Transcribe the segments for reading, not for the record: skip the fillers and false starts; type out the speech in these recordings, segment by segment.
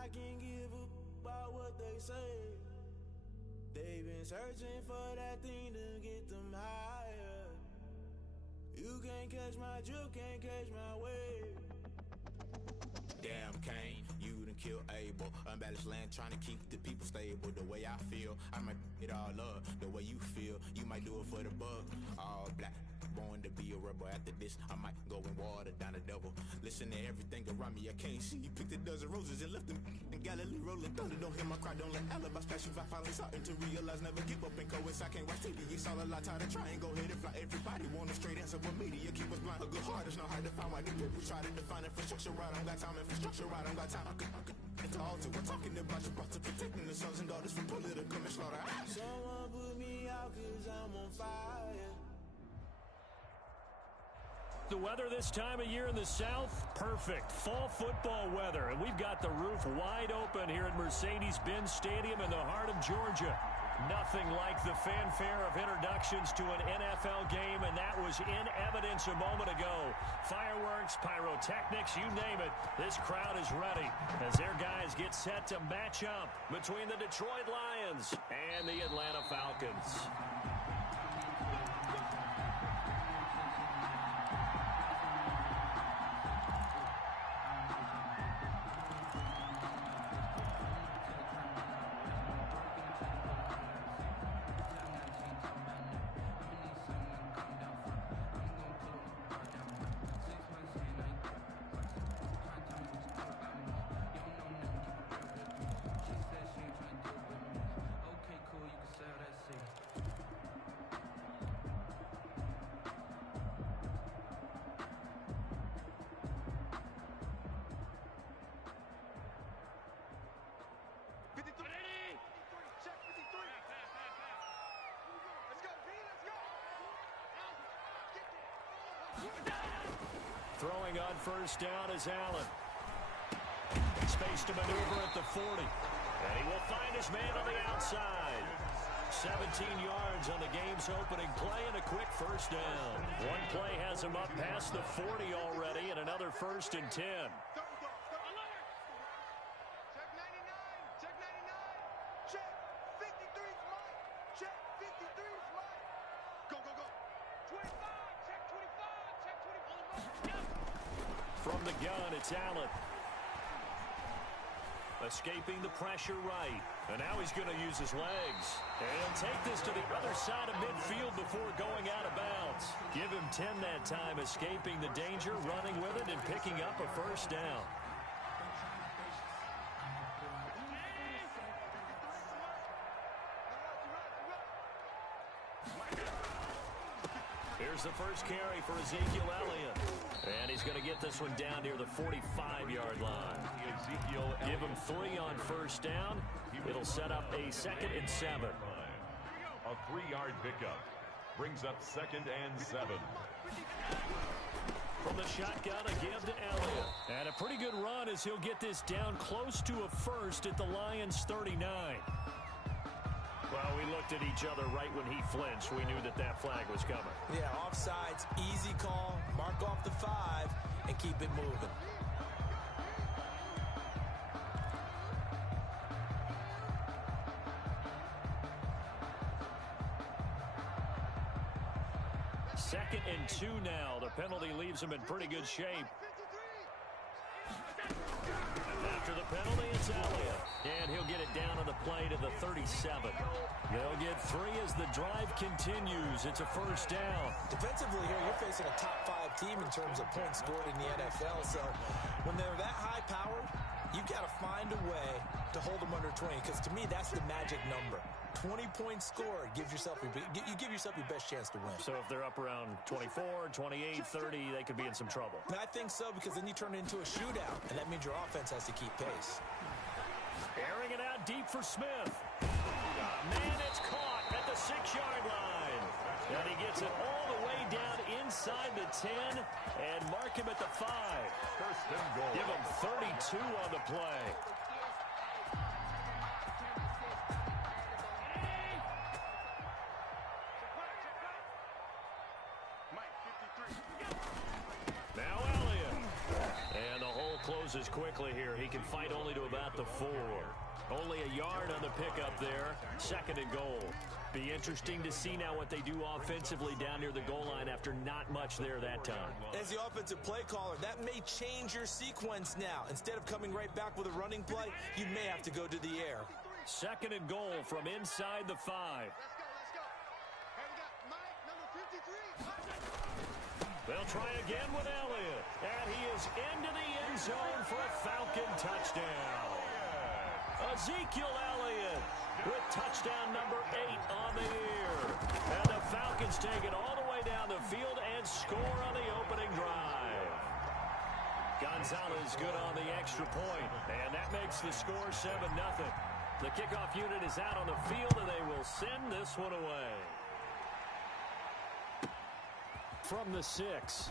I can give a about what they say. They've been searching for that thing to get them higher. You can't catch my drift, can't catch my wave. Damn, Kane, you done killed Abel. Unbalanced land, trying to keep the people stable. The way I feel, I might it all up. The way you feel, you might do it for the bug. All black, born to be a rebel. After this, I might go and water down the devil. Listen to everything around me, I can't see. Picked a dozen roses and left them in Galilee rolling thunder. Don't hear my cry, don't let alibis pass you. I finally starting to realize, never give up and coincide. I can't watch TV, it's all a lot. Tired of trying, go ahead and fly. Everybody want a straight answer, but media keep us blind. A good heart is not hard to find. Why the people try to define infrastructure right? I don't got time, infrastructure right? I don't got time. I could it's all to we're talking about you brought to protecting the sons and daughters from political and slaughter. Someone put me out cause I'm on fire. The weather this time of year in the South, perfect. Fall football weather. And we've got the roof wide open here at Mercedes-Benz Stadium in the heart of Georgia. Nothing like the fanfare of introductions to an NFL game, and that was in evidence a moment ago. Fireworks, pyrotechnics, you name it. This crowd is ready as their guys get set to match up between the Detroit Lions and the Atlanta Falcons. Throwing on first down is Allen. Space to maneuver at the 40. And he will find his man on the outside. 17 yards on the game's opening play and a quick first down. One play has him up past the 40 already and another 1st and 10. From the gun, it's Allen. Escaping the pressure right. And now he's going to use his legs. And he'll take this to the other side of midfield before going out of bounds. Give him 10 that time, escaping the danger, running with it, and picking up a first down. Here's the first carry for Ezekiel Elliott. And he's going to get this one down near the 45-yard line. Give him 3 on first down. It'll set up a 2nd and 7. A 3-yard pickup brings up 2nd and 7. From the shotgun, a give to Elliott. And a pretty good run as he'll get this down close to a first at the Lions' 39. Well, we looked at each other right when he flinched. We knew that that flag was coming. Yeah, offsides, easy call, mark off the 5, and keep it moving. Second and 2 now. The penalty leaves him in pretty good shape. After the penalty, it's Elliott. And he'll get it down on the play to the 37. They'll get 3 as the drive continues. It's a first down. Defensively here, you're facing a top 5 team in terms of points scored in the NFL. So when they're that high-powered, you've got to find a way to hold them under 20. Because to me, that's the magic number. 20 points scored, you give yourself your best chance to win. So if they're up around 24, 28, 30, they could be in some trouble. And I think so, because then you turn it into a shootout, and that means your offense has to keep pace. Airing it out deep for Smith. Man, it's caught at the 6-yard line. And he gets it all the way down inside the 10 and mark him at the 5. First and goal. Give him 32 on the play. closes quickly here. He can fight only to about the 4. Only a yard on the pickup there. 2nd and goal. Be interesting to see now what they do offensively down near the goal line after not much there that time. As the offensive play caller, that may change your sequence now. Instead of coming right back with a running play, you may have to go to the air. 2nd and goal from inside the 5. They'll try again with Elliott. And he is into the end zone for a Falcon touchdown. Ezekiel Elliott with touchdown number 8 on the year. And the Falcons take it all the way down the field and score on the opening drive. Gonzalez good on the extra point. And that makes the score 7-0. The kickoff unit is out on the field, and they will send this one away. From the 6.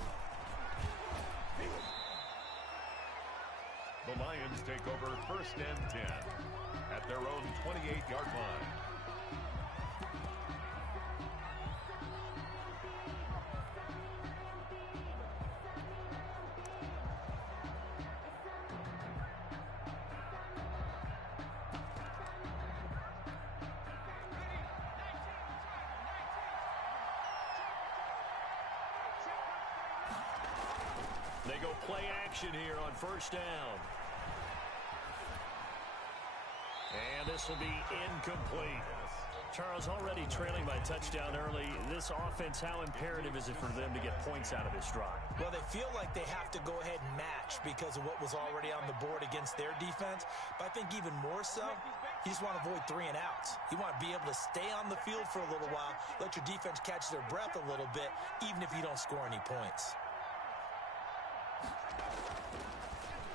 The Lions take over 1st and 10 at their own 28-yard line. They go play action here on 1st down. And this will be incomplete. Charles, already trailing by touchdown early. This offense, how imperative is it for them to get points out of this drive? Well, they feel like they have to go ahead and match because of what was already on the board against their defense. But I think even more so, you just want to avoid 3 and outs. You want to be able to stay on the field for a little while, let your defense catch their breath a little bit, even if you don't score any points.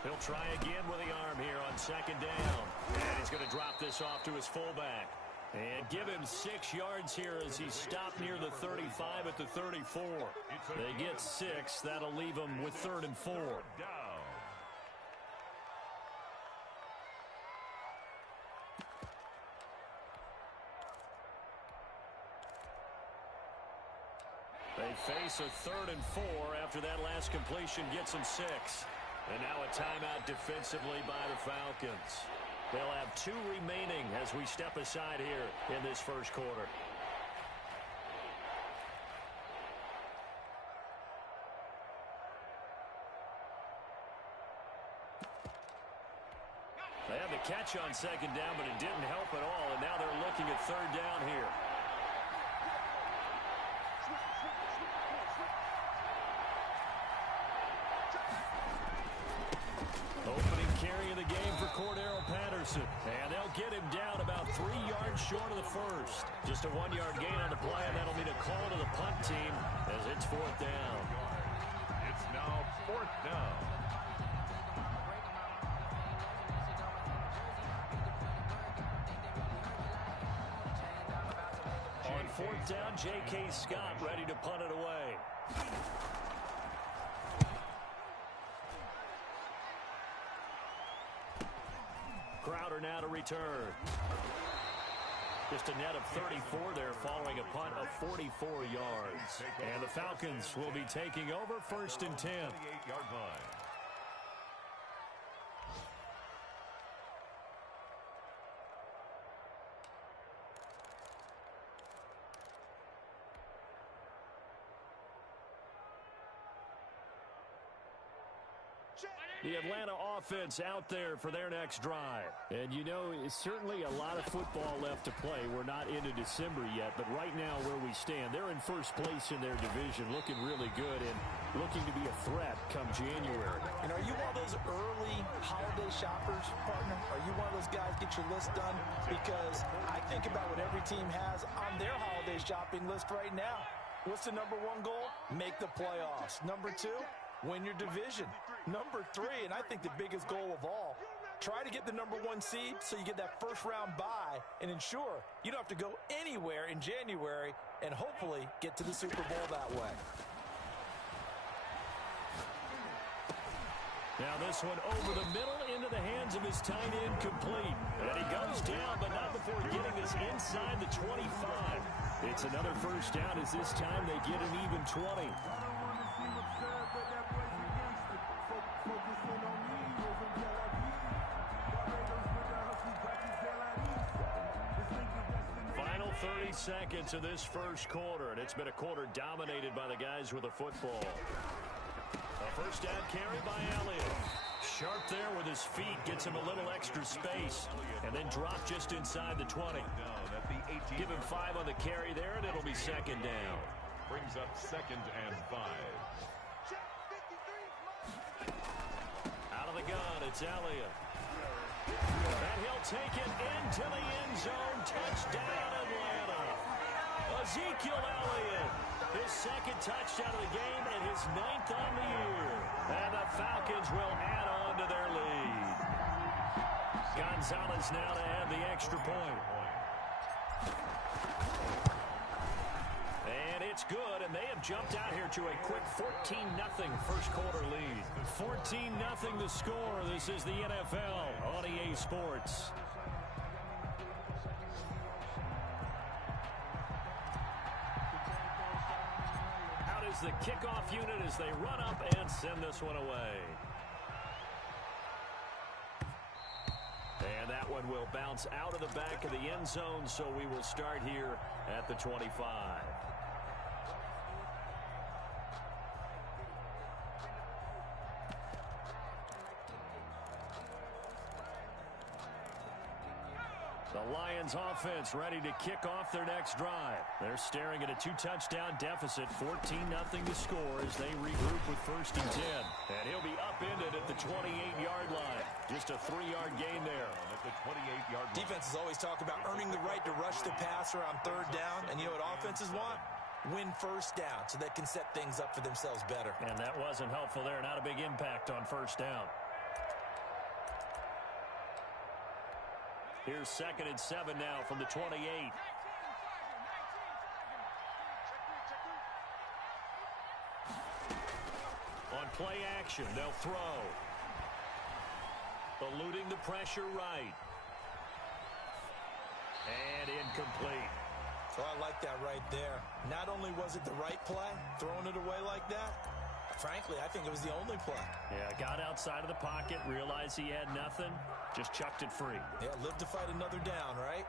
He'll try again with the arm here on 2nd down. And he's going to drop this off to his fullback. And give him 6 yards here as he stopped near the 35 at the 34. They get 6. That'll leave him with 3rd and 4. They face a 3rd and 4 after that last completion gets him 6. And now a timeout defensively by the Falcons. They'll have 2 remaining as we step aside here in this first quarter. They had the catch on 2nd down, but it didn't help at all. And now they're looking at 3rd down here. Opening carry of the game for Cordero Patterson. And they'll get him down about 3 yards short of the first. Just a 1-yard gain on the play, and that'll mean a call to the punt team as it's 4th down. It's now 4th down. On 4th down, J.K. Scott ready to punt it away. Crowder now to return. Just a net of 34 there following a punt of 44 yards. And the Falcons will be taking over 1st and 10. 28-yard line. The Atlanta offense out there for their next drive. And, you know, it's certainly a lot of football left to play. We're not into December yet, but right now where we stand, they're in first place in their division, looking really good and looking to be a threat come January. And are you one of those early holiday shoppers, partner? Are you one of those guys get your list done? Because I think about what every team has on their holiday shopping list right now. What's the number 1 goal? Make the playoffs. Number 2? Win your division. Number 3, and I think the biggest goal of all, try to get the number 1 seed so you get that first-round bye and ensure you don't have to go anywhere in January and hopefully get to the Super Bowl that way. Now this one over the middle into the hands of his tight end, complete. And he goes down, but not before getting this inside the 25. It's another first down as this time they get an even 20. 30 seconds of this first quarter, and it's been a quarter dominated by the guys with the football. A first down carry by Elliott. Sharp there with his feet, gets him a little extra space, and then drop just inside the 20. Give him 5 on the carry there, and it'll be second down. Brings up 2nd and 5. Out of the gun, it's Elliott. And he'll take it into the end zone. Touchdown, Atlanta. Ezekiel Elliott, his 2nd touchdown of the game and his 9th on the year. And the Falcons will add on to their lead. Gonzalez now to add the extra point. And it's good, and they have jumped out here to a quick 14-0 first quarter lead. 14-0 the score. This is the NFL on EA Sports. Out is the kickoff unit as they run up and send this one away. And that one will bounce out of the back of the end zone, so we will start here at the 25. The Lions offense ready to kick off their next drive. They're staring at a 2-touchdown deficit, 14-0 to score as they regroup with 1st and 10. And he'll be upended at the 28-yard line. Just a 3-yard gain there. At the 28-yard line. Defenses always talk about earning the right to rush the passer on 3rd down. And you know what offenses want? Win 1st down so they can set things up for themselves better. And that wasn't helpful there. Not a big impact on 1st down. Here's 2nd and 7 now from the 28. On play action, they'll throw. Eluding the pressure right. And incomplete. So I like that right there. Not only was it the right play, throwing it away like that, frankly, I think it was the only play. Yeah, got outside of the pocket, realized he had nothing, just chucked it free. Yeah, live to fight another down, right?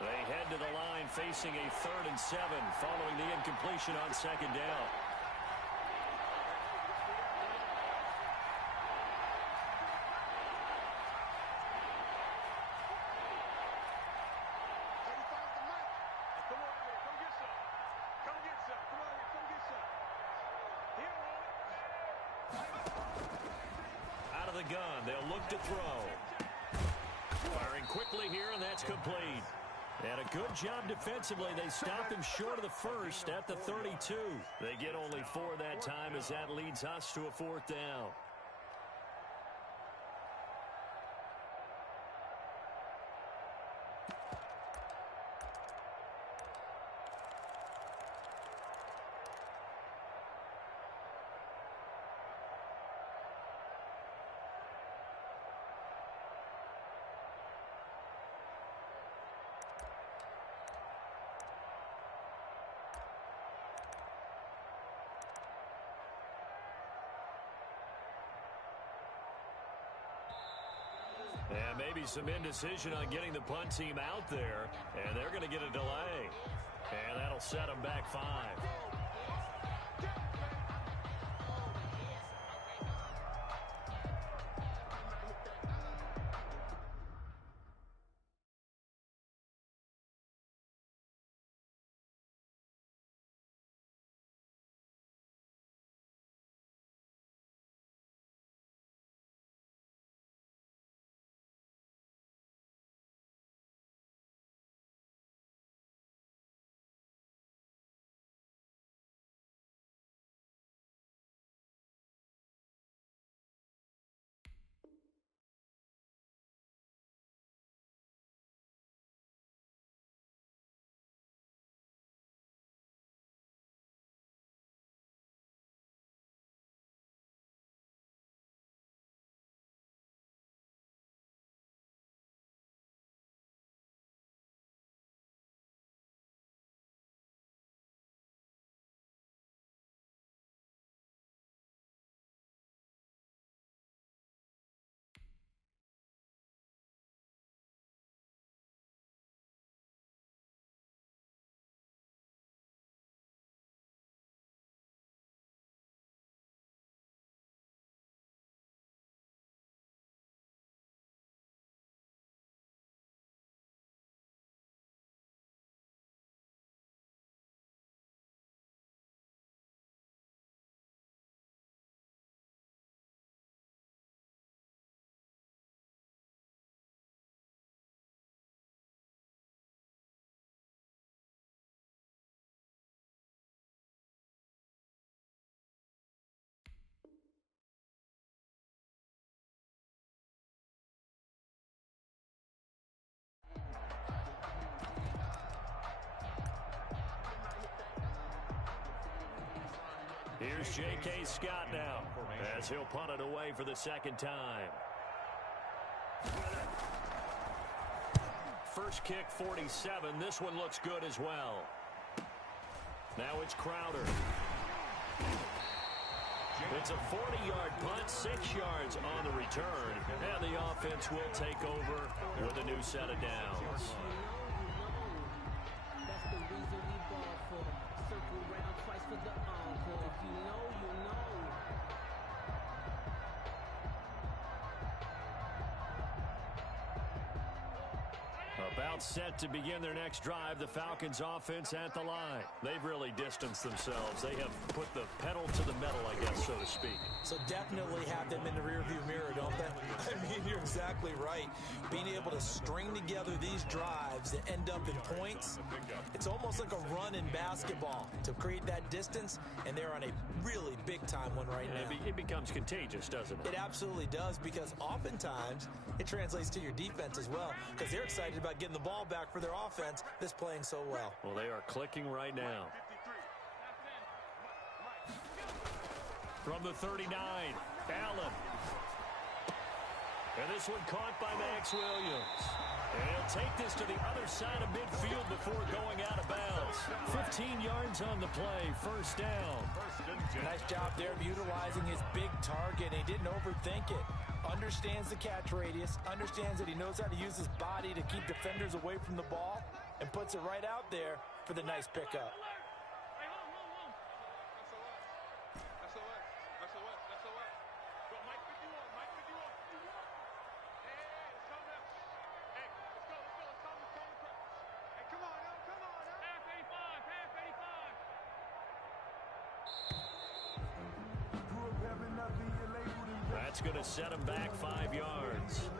They head to the line facing a 3rd and 7 following the incompletion on 2nd down. Out of the gun, they'll look to throw. Firing quickly here, and that's complete. And a good job defensively. They stop him short of the 1st at the 32. They get only 4 that time as that leads us to a 4th down. And maybe some indecision on getting the punt team out there, and they're going to get a delay. And that'll set them back 5. Here's J.K. Scott now as he'll punt it away for the second time. First kick, 47. This one looks good as well. Now it's Crowder. It's a 40-yard punt, 6 yards on the return, and the offense will take over with a new set of downs. That's the reason we ball for. Circle round twice for the encore. If you know, you know. About set to begin their next drive, the Falcons offense at the line. They've really distanced themselves. They have put the pedal to the metal, I guess, so to speak. So definitely have them in the rearview mirror, don't they? I mean, you're exactly right. Being able to string together these drives that end up in points, it's almost like a run in basketball to create that distance, and they're on a really big-time one right now. It becomes contagious, doesn't it? It absolutely does, because oftentimes it translates to your defense as well, because they're excited about getting the ball back for their offense that's playing so well. Well, they are clicking right now. From the 39, Allen. And this one caught by Max Williams. And he'll take this to the other side of midfield before going out of bounds. 15 yards on the play, first down. Nice job there of utilizing his big target. He didn't overthink it. Understands the catch radius, understands that he knows how to use his body to keep defenders away from the ball, and puts it right out there for the nice pickup. That's going to set him back 5 yards.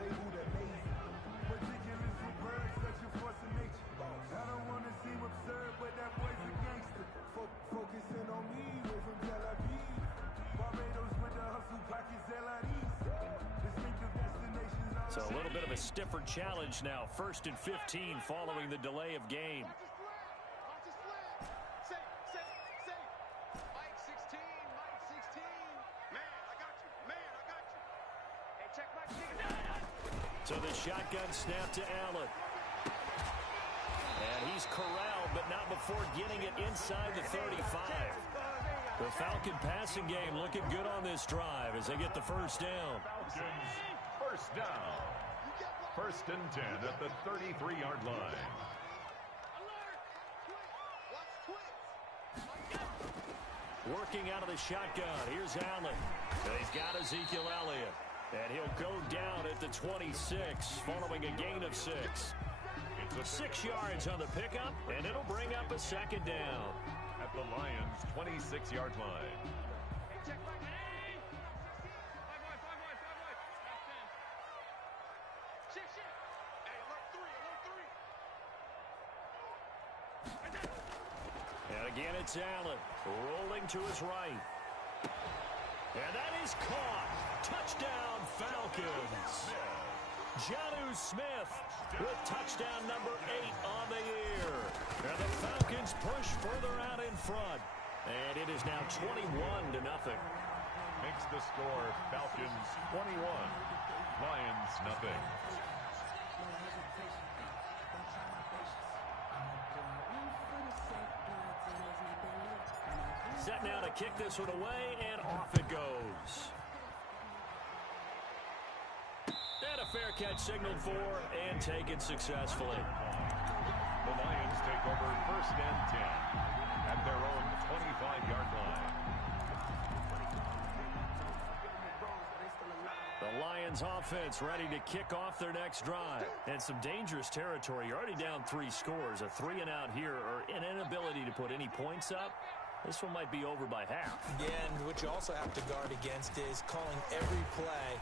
So a little bit of a stiffer challenge now. 1st and 15 following the delay of game. So the shotgun snap to Allen. And he's corralled, but not before getting it inside the 35. The Falcon passing game looking good on this drive as they get the first down. First down. 1st and 10 at the 33-yard line. Working out of the shotgun. Here's Allen. And he's got Ezekiel Elliott. And he'll go down at the 26 following a gain of 6. 6 yards on the pickup, and it'll bring up a second down. At the Lions' 26-yard line. And again, it's Allen rolling to his right. And that is caught. Touchdown, Falcons. Jonnu Smith with touchdown number 8 on the year. And the Falcons push further out in front. And it is now 21-0. Makes the score Falcons 21, Lions nothing. Set now to kick this one away, and off it goes. And a fair catch signaled for and taken successfully. The Lions take over 1st and 10 at their own 25-yard line. The Lions offense ready to kick off their next drive. And some dangerous territory. You're already down 3 scores. A 3-and-out here, or an inability to put any points up. This one might be over by half. Yeah, and what you also have to guard against is calling every play.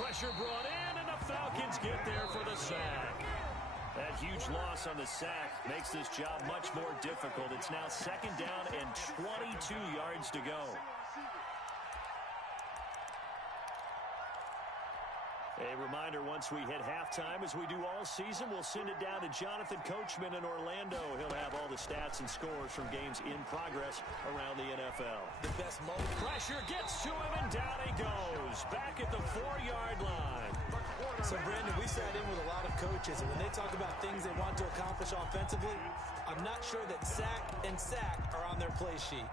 Pressure brought in, and the Falcons get there for the sack. That huge loss on the sack makes this job much more difficult. It's now 2nd down and 22 yards to go. A reminder, once we hit halftime, as we do all season, we'll send it down to Jonathan Coachman in Orlando. He'll have all the stats and scores from games in progress around the NFL. The best moment. Pressure gets to him, and down he goes. Back at the 4-yard line. So, Brandon, we sat in with a lot of coaches, and when they talk about things they want to accomplish offensively, I'm not sure that sack and sack are on their play sheet.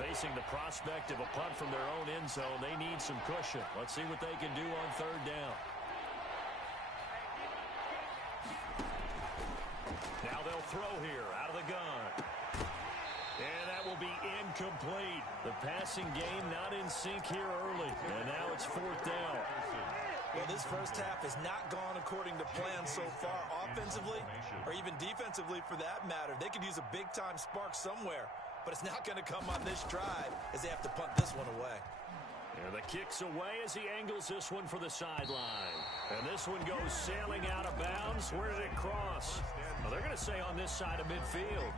Facing the prospect of a punt from their own end zone, they need some cushion. Let's see what they can do on third down. Now they'll throw here out of the gun. And that will be incomplete. The passing game not in sync here early. And now it's fourth down. Well, this first half has not gone according to plan so far offensively or even defensively for that matter. They could use a big-time spark somewhere, but it's not going to come on this drive as they have to punt this one away. And the kick's away as he angles this one for the sideline. And this one goes sailing out of bounds. Where did it cross? Well, they're going to say on this side of midfield.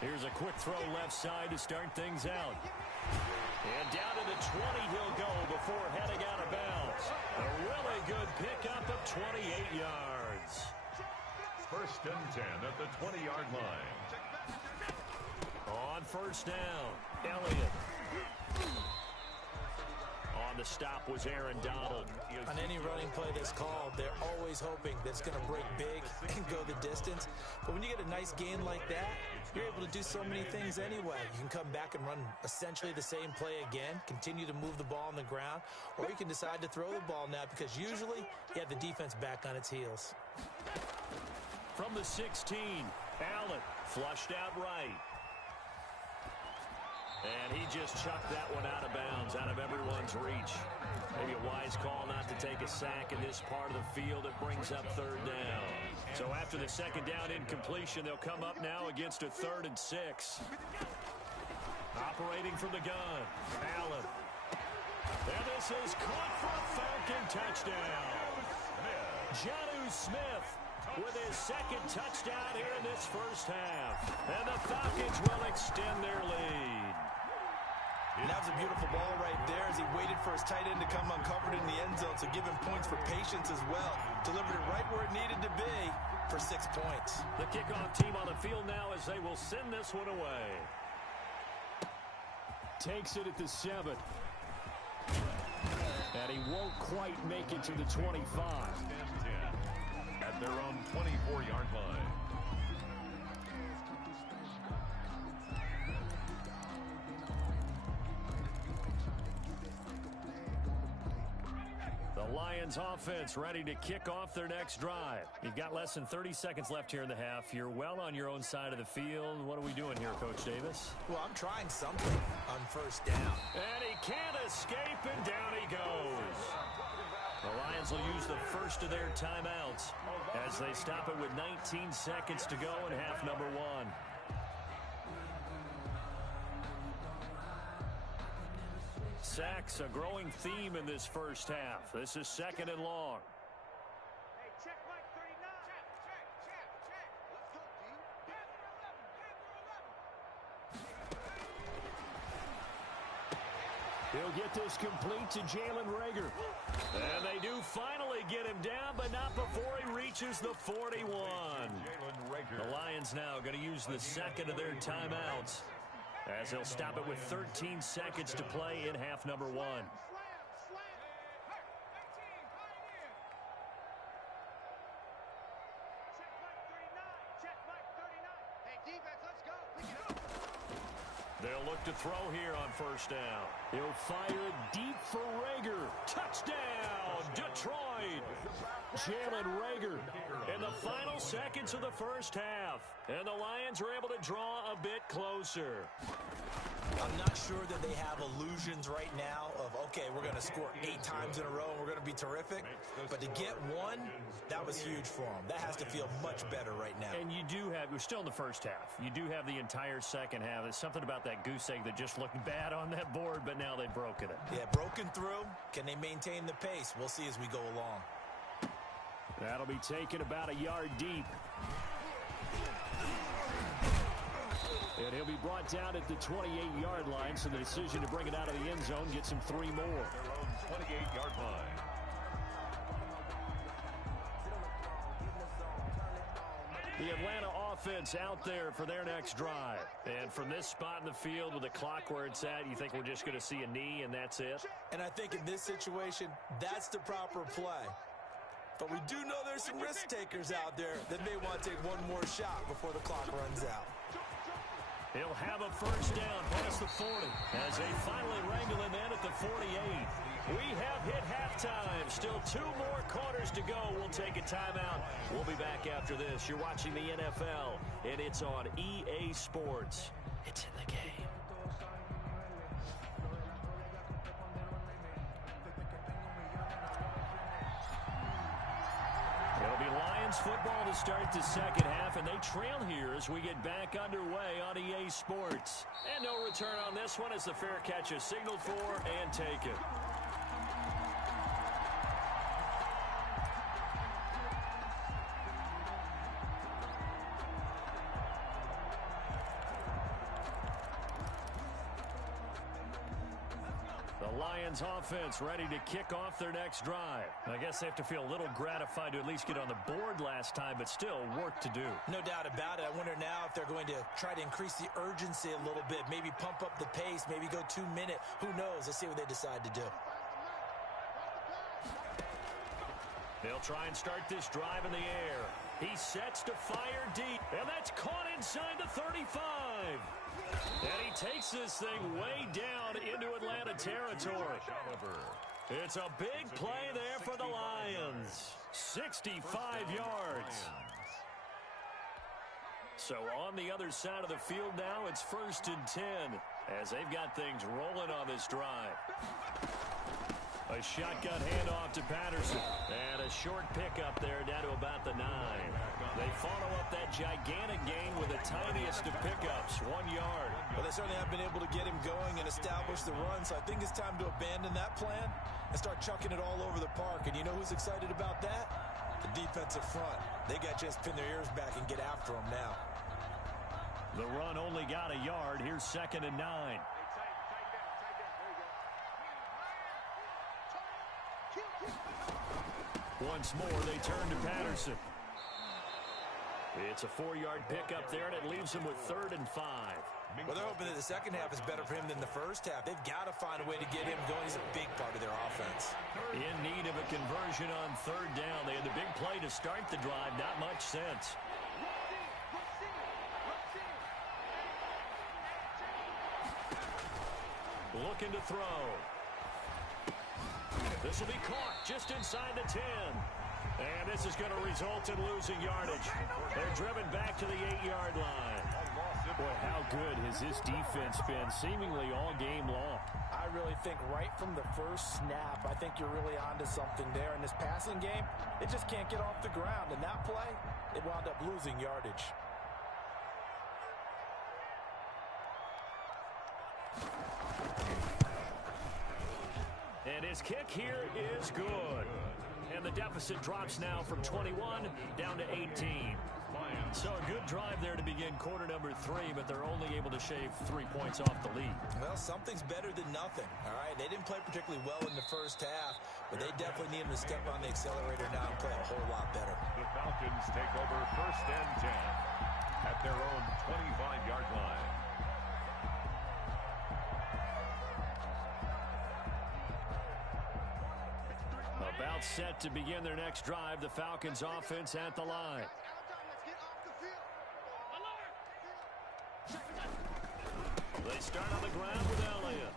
Here's a quick throw left side to start things out. And down to the 20 he'll go before heading out of bounds. A really good pickup of 28 yards. First and 10 at the 20-yard line. On first down, Elliott. On the stop was Aaron Donald. On any running play that's called, they're always hoping that it's going to break big and go the distance. But when you get a nice gain like that, you're able to do so many things anyway. You can come back and run essentially the same play again, continue to move the ball on the ground, or you can decide to throw the ball now because usually you have the defense back on its heels. From the 16, Allen flushed out right. And he just chucked that one out of bounds, out of everyone's reach. Maybe a wise call not to take a sack in this part of the field. It brings up third down. So after the second down incompletion, they'll come up now against a 3rd and 6. Operating from the gun, Allen. And this is caught for a Falcon touchdown. Jonnu Smith with his second touchdown here in this first half. And the Falcons will extend their lead. And that was a beautiful ball right there as he waited for his tight end to come uncovered in the end zone, so give him points for patience as well. Delivered it right where it needed to be for 6 points. The kickoff team on the field now as they will send this one away. Takes it at the 7. And he won't quite make it to the 25. At their own 24-yard line. The Lions offense ready to kick off their next drive. You've got less than 30 seconds left here in the half. You're well on your own side of the field. What are we doing here, Coach Davis? Well, I'm trying something on first down. And he can't escape, and down he goes. The Lions will use the first of their timeouts as they stop it with 19 seconds to go in half number 1. Sacks, a growing theme in this first half. This is 2nd and long. Hey, check Mike 39. Check. Let's go, D. He'll get this complete to Jalen Reagor. And they do finally get him down, but not before he reaches the 41. The Lions now going to use the second of their timeouts as they'll stop it with 13 seconds to play in half number 1. They'll look to throw here on first down. He'll fire it deep for Reagor. Touchdown, Detroit! Jalen Reagor in the final seconds of the first half. And the Lions are able to draw a bit closer. I'm not sure that they have illusions right now of, okay, we're going to score 8 times in a row and we're going to be terrific. But to get one, that was huge for them. That has to feel much better right now. And you do have, we're still in the first half. You do have the entire second half. There's something about that goose egg that just looked bad on that board, but now they've broken it. Yeah, broken through. Can they maintain the pace? We'll see as we go along. That'll be taken about a yard deep. And he'll be brought down at the 28-yard line, so the decision to bring it out of the end zone gets him 3 more. Their own 28-yard line. The Atlanta offense out there for their next drive. And from this spot in the field with the clock where it's at, you think we're just going to see a knee and that's it? And I think in this situation, that's the proper play. But we do know there's some risk takers out there that may want to take one more shot before the clock runs out. He'll have a first down past the 40 as they finally wrangle him in at the 48. We have hit halftime. Still 2 more quarters to go. We'll take a timeout. We'll be back after this. You're watching the NFL, and it's on EA Sports. It's in the game. It'll be Lions football to start the second half, and they trail here as we get back underway on EA Sports. And no return on this one as the fair catch is signaled for and taken. Lions offense ready to kick off their next drive. I guess they have to feel a little gratified to at least get on the board last time, but still work to do. No doubt about it. I wonder now if they're going to try to increase the urgency a little bit, maybe pump up the pace, maybe go 2-minute. Who knows? Let's see what they decide to do. They'll try and start this drive in the air. He sets to fire deep, and that's caught inside the 35. And he takes this thing way down into Atlanta territory. It's a big play there for the Lions. 65 yards. So on the other side of the field now, it's 1st and 10 as they've got things rolling on this drive. A shotgun handoff to Patterson. And a short pickup there down to about the 9. They follow up that gigantic gain with the tiniest of pickups, 1 yard. Well, they certainly have been able to get him going and establish the run, so I think it's time to abandon that plan and start chucking it all over the park. And you know who's excited about that? The defensive front. They got a chance to pin their ears back and get after him now. The run only got a yard. Here's 2nd and 9. Once more, they turn to Patterson. It's a 4-yard pickup there, and it leaves him with 3rd and 5. Well, they're hoping that the second half is better for him than the first half. They've got to find a way to get him going. He's a big part of their offense. In need of a conversion on 3rd down. They had the big play to start the drive. Not much sense. Looking to throw. This will be caught just inside the 10. And this is going to result in losing yardage. They're driven back to the 8-yard line. Boy, how good has this defense been seemingly all game long? I really think right from the first snap, I think you're really onto something there. In this passing game, it just can't get off the ground. And that play, it wound up losing yardage. And his kick here is good. And the deficit drops now from 21 down to 18. So a good drive there to begin quarter number 3, but they're only able to shave 3 points off the lead. Well, something's better than nothing, all right? They didn't play particularly well in the first half, but they definitely need them to step on the accelerator now and play a whole lot better. The Falcons take over 1st and 10 at their own 25-yard line. About set to begin their next drive, the Falcons offense at the line. They start on the ground with Elliott.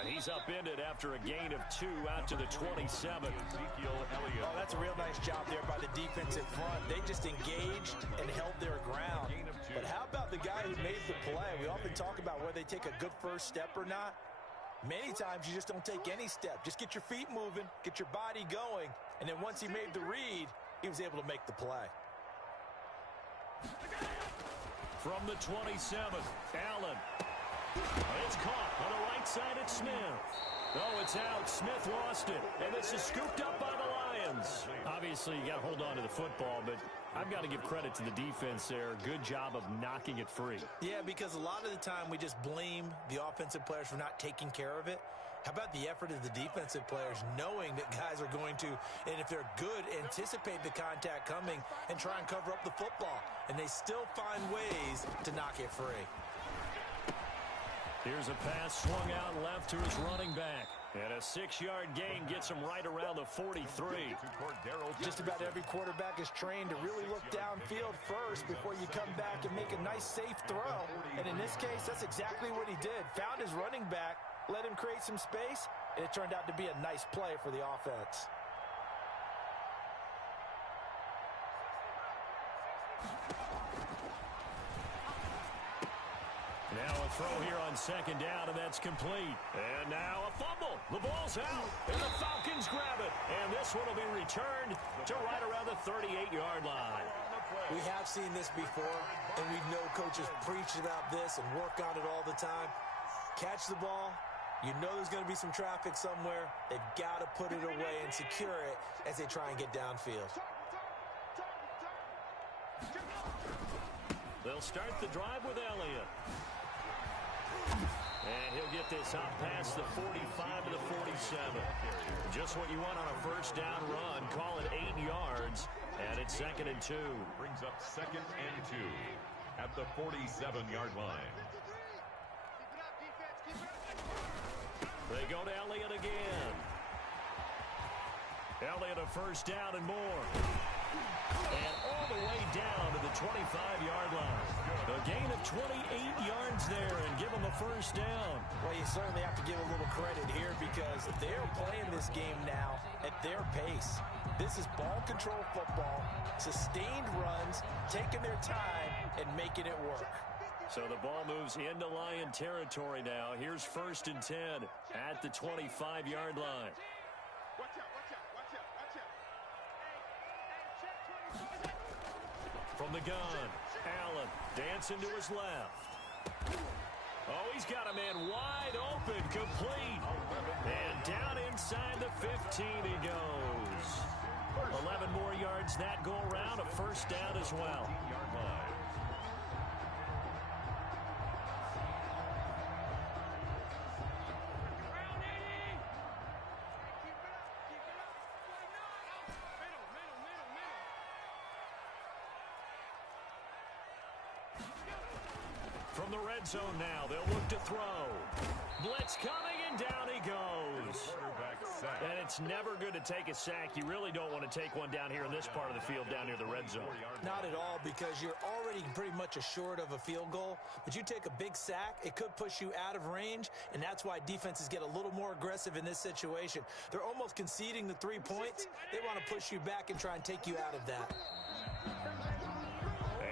And he's upended after a gain of 2 out to the 27. Ezekiel Elliott. Oh, that's a real nice job there by the defensive front. They just engaged and held their ground. But how about the guy who made the play? We often talk about whether they take a good first step or not. Many times you just don't take any step. Just get your feet moving, get your body going, and then once he made the read, he was able to make the play. From the 27, Allen. It's caught on the right side at Smith. Oh, it's out. Smith lost it. And this is scooped up by the Lions. Obviously, you got to hold on to the football, but I've got to give credit to the defense there. Good job of knocking it free. Yeah, because a lot of the time we just blame the offensive players for not taking care of it. How about the effort of the defensive players knowing that guys are going to, and if they're good, anticipate the contact coming and try and cover up the football. And they still find ways to knock it free. Here's a pass swung out left to his running back. And a 6-yard gain gets him right around the 43. Just about every quarterback is trained to really look downfield first before you come back and make a nice, safe throw. And in this case, that's exactly what he did. Found his running back, let him create some space, and it turned out to be a nice play for the offense. Now a throw here on second down, and that's complete. And now a fumble. The ball's out, and the Falcons grab it. And this one will be returned to right around the 38-yard line. We have seen this before, and we know coaches preach about this and work on it all the time. Catch the ball. You know there's going to be some traffic somewhere. They've got to put it away and secure it as they try and get downfield. They'll start the drive with Elliott. And he'll get this out past the 45 to the 47. Just what you want on a first down run. Call it 8 yards. And it's 2nd and 2. Brings up 2nd and 2 at the 47-yard line. They go to Elliott again. Elliott a first down and more. And all the way down to the 25-yard line. A gain of 28 yards there and give them a first down. Well, you certainly have to give a little credit here because they're playing this game now at their pace. This is ball control football, sustained runs, taking their time and making it work. So the ball moves into Lion territory now. Here's 1st and 10 at the 25-yard line. From the gun, Allen dancing to his left. Oh, he's got a man wide open, complete. And down inside the 15 he goes. 11 more yards that go around, a first down as well. From the red zone now, they'll look to throw. Blitz coming, and down he goes. And it's never good to take a sack. You really don't want to take one down here in this part of the field down near the red zone. Not at all, because you're already pretty much assured of a field goal. But you take a big sack, it could push you out of range, and that's why defenses get a little more aggressive in this situation. They're almost conceding the 3 points. They want to push you back and try and take you out of that.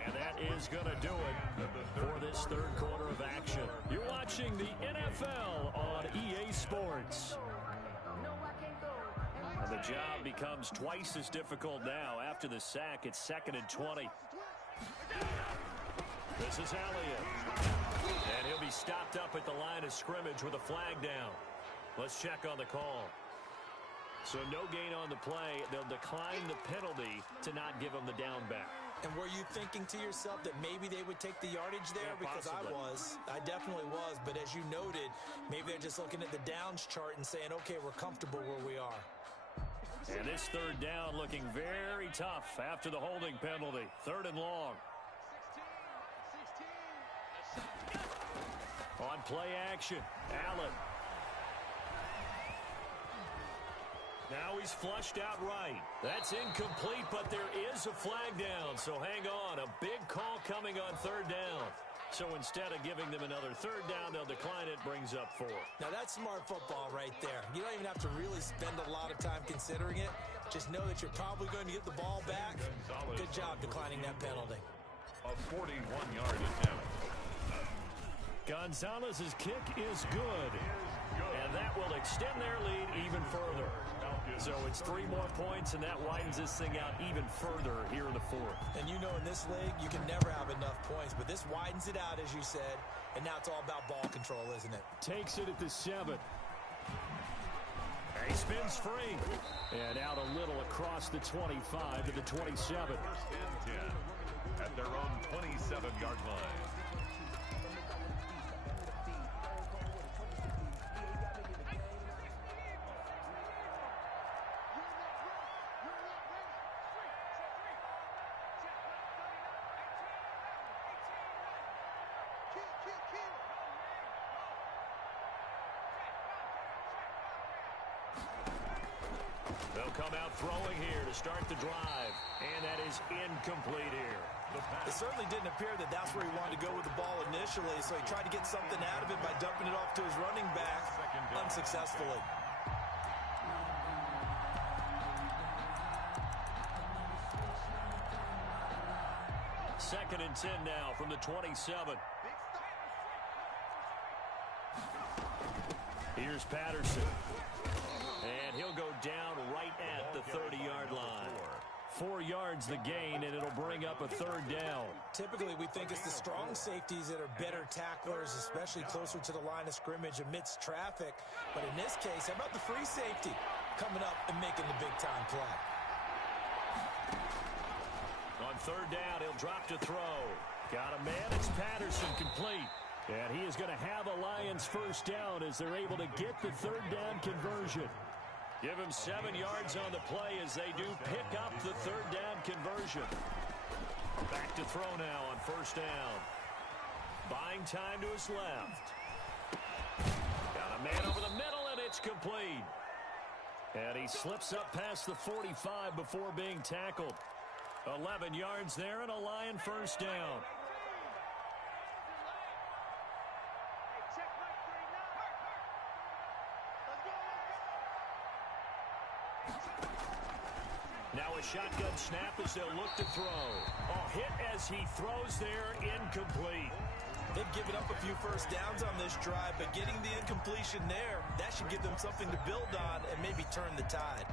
And that is going to do it for this third quarter of action. You're watching the NFL on EA Sports. And the job becomes twice as difficult now. After the sack, it's 2nd and 20. This is Elliott. And he'll be stopped up at the line of scrimmage with a flag down. Let's check on the call. So no gain on the play. They'll decline the penalty to not give him the down back. And were you thinking to yourself that maybe they would take the yardage there? Yeah, because I definitely was. But as you noted, maybe they're just looking at the downs chart and saying, okay, we're comfortable where we are. And this third down looking very tough after the holding penalty. 3rd and long. On play action, Allen. Now he's flushed out right. That's incomplete, but there is a flag down. So hang on. A big call coming on 3rd down. So instead of giving them another third down, they'll decline it, brings up 4. Now, that's smart football right there. You don't even have to really spend a lot of time considering it. Just know that you're probably going to get the ball back. Good job declining that penalty. A 41-yard attempt. Gonzalez's kick is good. And that will extend their lead even further. So it's 3 more points, and that widens this thing out even further here in the 4th. And you know in this league, you can never have enough points. But this widens it out, as you said. And now it's all about ball control, isn't it? Takes it at the 7. He spins free. And out a little across the 25 to the 27. First and 10 at their own 27-yard line. They'll come out throwing here to start the drive. And that is incomplete here. It certainly didn't appear that that's where he wanted to go with the ball initially, so he tried to get something out of it by dumping it off to his running back unsuccessfully. Second and 10 now from the 27. Here's Patterson. And he'll go down right at the 30-yard line. 4 yards the gain, and it'll bring up a third down. Typically, we think it's the strong safeties that are better tacklers, especially closer to the line of scrimmage amidst traffic. But in this case, how about the free safety coming up and making the big-time play? On third down, he'll drop to throw. Got a man. It's Patterson complete. And he is going to have a Lions first down as they're able to get the third down conversion. Give him 7 yards on the play as they do pick up the third down conversion. Back to throw now on first down. Buying time to his left. Got a man over the middle, and it's complete. And he slips up past the 45 before being tackled. 11 yards there and a Lion first down. Now a shotgun snap as they'll look to throw. A hit as he throws there, incomplete. They've given up a few first downs on this drive, but getting the incompletion there, that should give them something to build on and maybe turn the tide.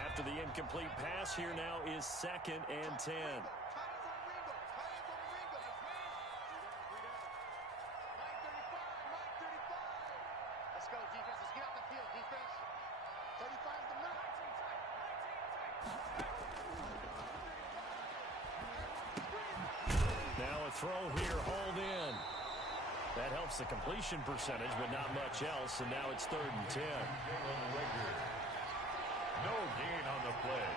After the incomplete pass, here now is 2nd and 10. Let's go, defense. Let's get out the field, defense. 35 to 9. Now a throw here, hauled in. That helps the completion percentage, but not much else, and now it's 3rd and 10. No gain on the play.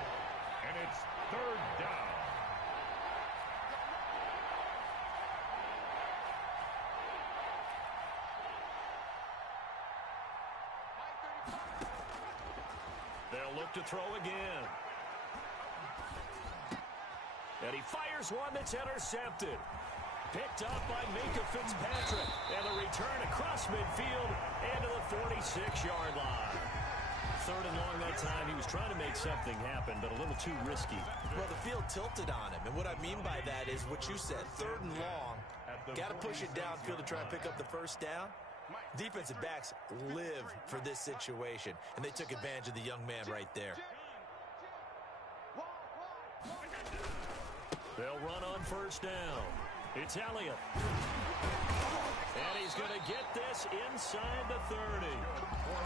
And it's 3rd down. They'll look to throw again. And he fires one that's intercepted. Picked up by Minkah Fitzpatrick. And the return across midfield and to the 46-yard line. 3rd and long that time. He was trying to make something happen, but a little too risky. Well, the field tilted on him, and what I mean by that is what you said, 3rd and long. Got to push it downfield to try and pick up the first down. Defensive backs live for this situation, and they took advantage of the young man right there. They'll run on first down. It's Elliott. And he's going to get this inside the 30.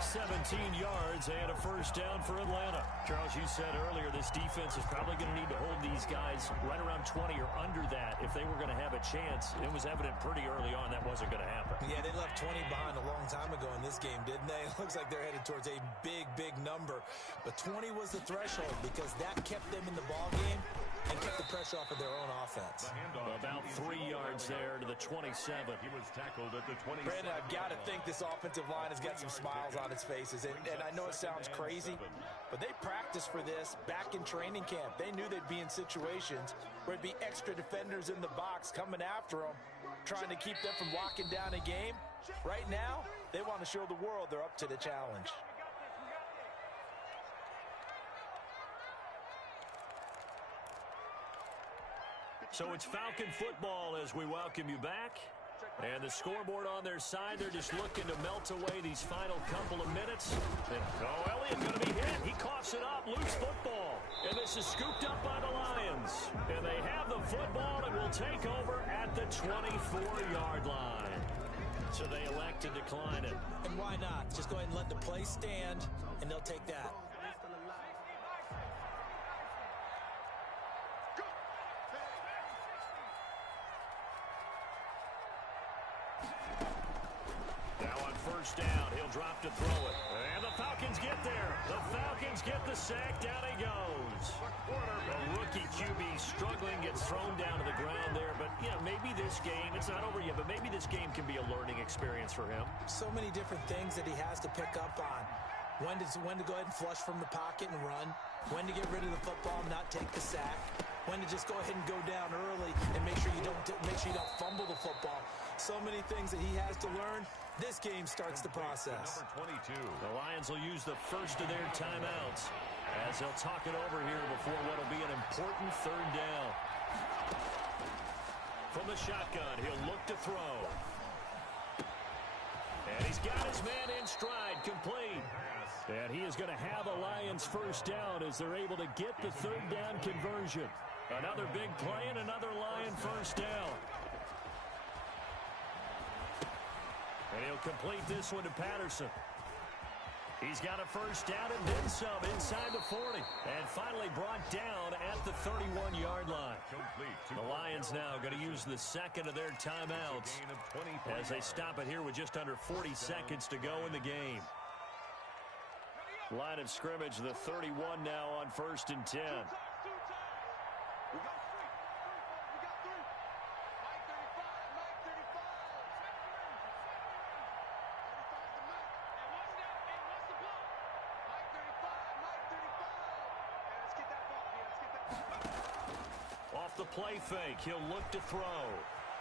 17 yards and a first down for Atlanta. Charles, you said earlier this defense is probably going to need to hold these guys right around 20 or under that if they were going to have a chance. It was evident pretty early on that wasn't going to happen. Yeah, they left 20 behind a long time ago in this game, didn't they? It looks like they're headed towards a big, big number. But 20 was the threshold because that kept them in the ball game and kept the pressure off of their own offense. About 3 yards there to the 27. He was tackled at the 27. Brandon, I've got to think this offensive line has got some smiles on its faces. And I know it sounds crazy, but they practiced for this back in training camp. They knew they'd be in situations where it'd be extra defenders in the box coming after them, trying to keep them from locking down a game. Right now, they want to show the world they're up to the challenge. So it's Falcon football as we welcome you back. And the scoreboard on their side, they're just looking to melt away these final couple of minutes. And, Elliott going to be hit. He coughs it up. Loose football. And this is scooped up by the Lions. And they have the football and will take over at the 24-yard line. So they elect to decline it. And why not? Just go ahead and let the play stand, and they'll take that. First down, he'll drop to throw it. And the Falcons get there. The Falcons get the sack. Down he goes. A rookie QB struggling, gets thrown down to the ground there. But, yeah, maybe this game, it's not over yet, but maybe this game can be a learning experience for him. So many different things that he has to pick up on. When to go ahead and flush from the pocket and run. When to get rid of the football and not take the sack. When to just go ahead and go down early and make sure you don't fumble the football. So many things that he has to learn. This game starts the process. Number 22. The Lions will use the first of their timeouts as they'll talk it over here before what will be an important third down. From the shotgun, he'll look to throw. And he's got his man in stride, complete. And he is going to have a Lions first down as they're able to get the third down conversion. Another big play and another Lion first down. And he'll complete this one to Patterson. He's got a first down and then some inside the 40. And finally brought down at the 31-yard line. The Lions now going to use the second of their timeouts as they stop it here with just under 40 seconds to go in the game. Line of scrimmage, the 31 now on 1st and 10. Off the play fake, he'll look to throw.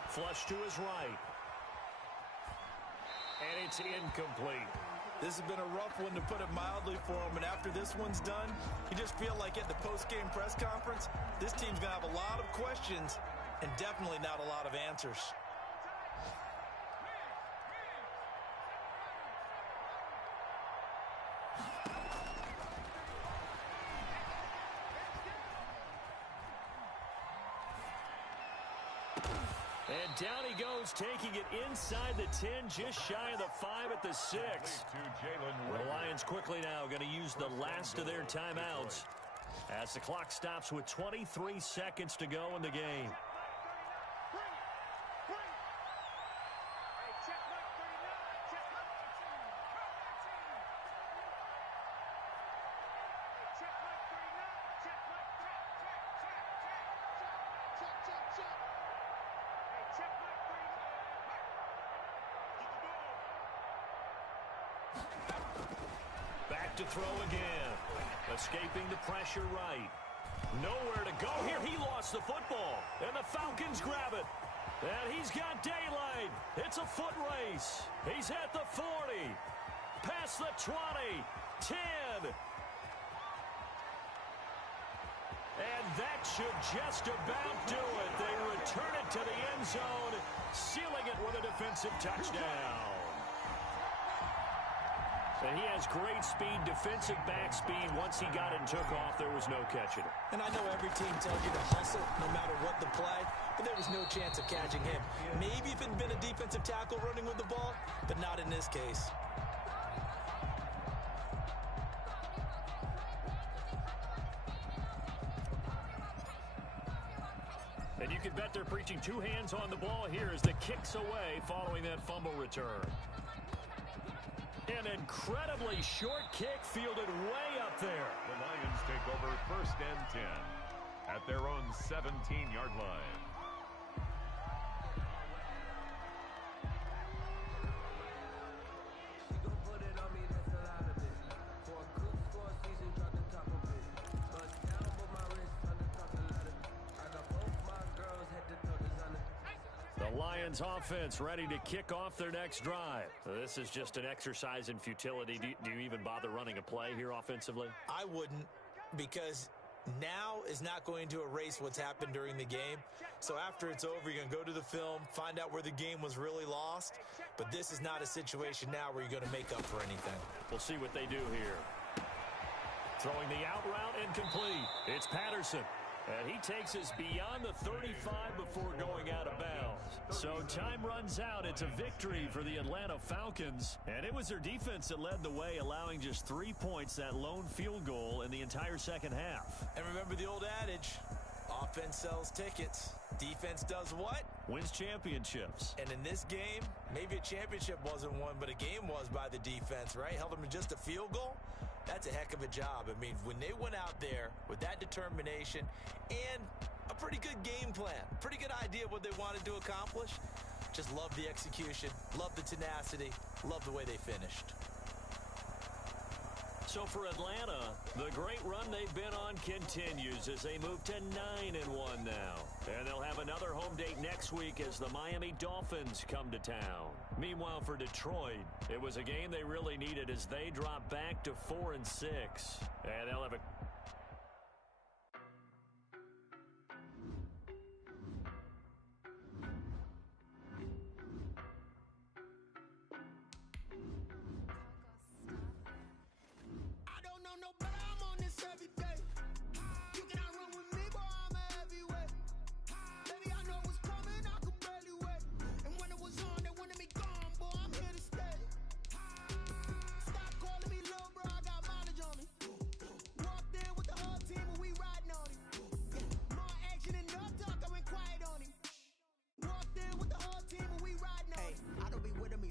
Flush to his right. And it's incomplete. This has been a rough one, to put it mildly, for him. And after this one's done, you just feel like at the post-game press conference, this team's going to have a lot of questions and definitely not a lot of answers. And down he goes, taking it inside the 10, just shy of the 5 at the 6. The Lions quickly now going to use the last of their timeouts as the clock stops with 23 seconds to go in the game. Back to throw again. Escaping the pressure right. Nowhere to go here. He lost the football. And the Falcons grab it. And he's got daylight. It's a foot race. He's at the 40. Past the 20. 10. And that should just about do it. They return it to the end zone, sealing it with a defensive touchdown. And he has great speed, defensive back speed. Once he got it and took off, there was no catching it. And I know every team tells you to hustle no matter what the play, but there was no chance of catching him. Maybe if it had been a defensive tackle running with the ball, but not in this case. And you can bet they're preaching two hands on the ball here as the kick's away following that fumble return. An incredibly short kick fielded way up there. The Lions take over 1st and 10 at their own 17-yard line. The Lions offense ready to kick off their next drive. This is just an exercise in futility. Do you even bother running a play here offensively? I wouldn't, because now is not going to erase what's happened during the game. So after it's over, you're going to go to the film, find out where the game was really lost. But this is not a situation now where you're going to make up for anything. We'll see what they do here. Throwing the out route incomplete. It's Patterson. And he takes us beyond the 35 before going out of bounds. So time runs out. It's a victory for the Atlanta Falcons. And it was their defense that led the way, allowing just 3 points, that lone field goal in the entire second half. And remember the old adage, offense sells tickets. Defense does what? Wins championships. And in this game, maybe a championship wasn't won, but a game was by the defense, right? Held them to just a field goal. That's a heck of a job. I mean, when they went out there with that determination and a pretty good game plan, pretty good idea of what they wanted to accomplish, just love the execution, love the tenacity, love the way they finished. So for Atlanta, the great run they've been on continues as they move to 9-1 now. And they'll have another home date next week as the Miami Dolphins come to town. Meanwhile, for Detroit, it was a game they really needed as they drop back to 4-6. And they'll have a I don't know no better, I'm on this every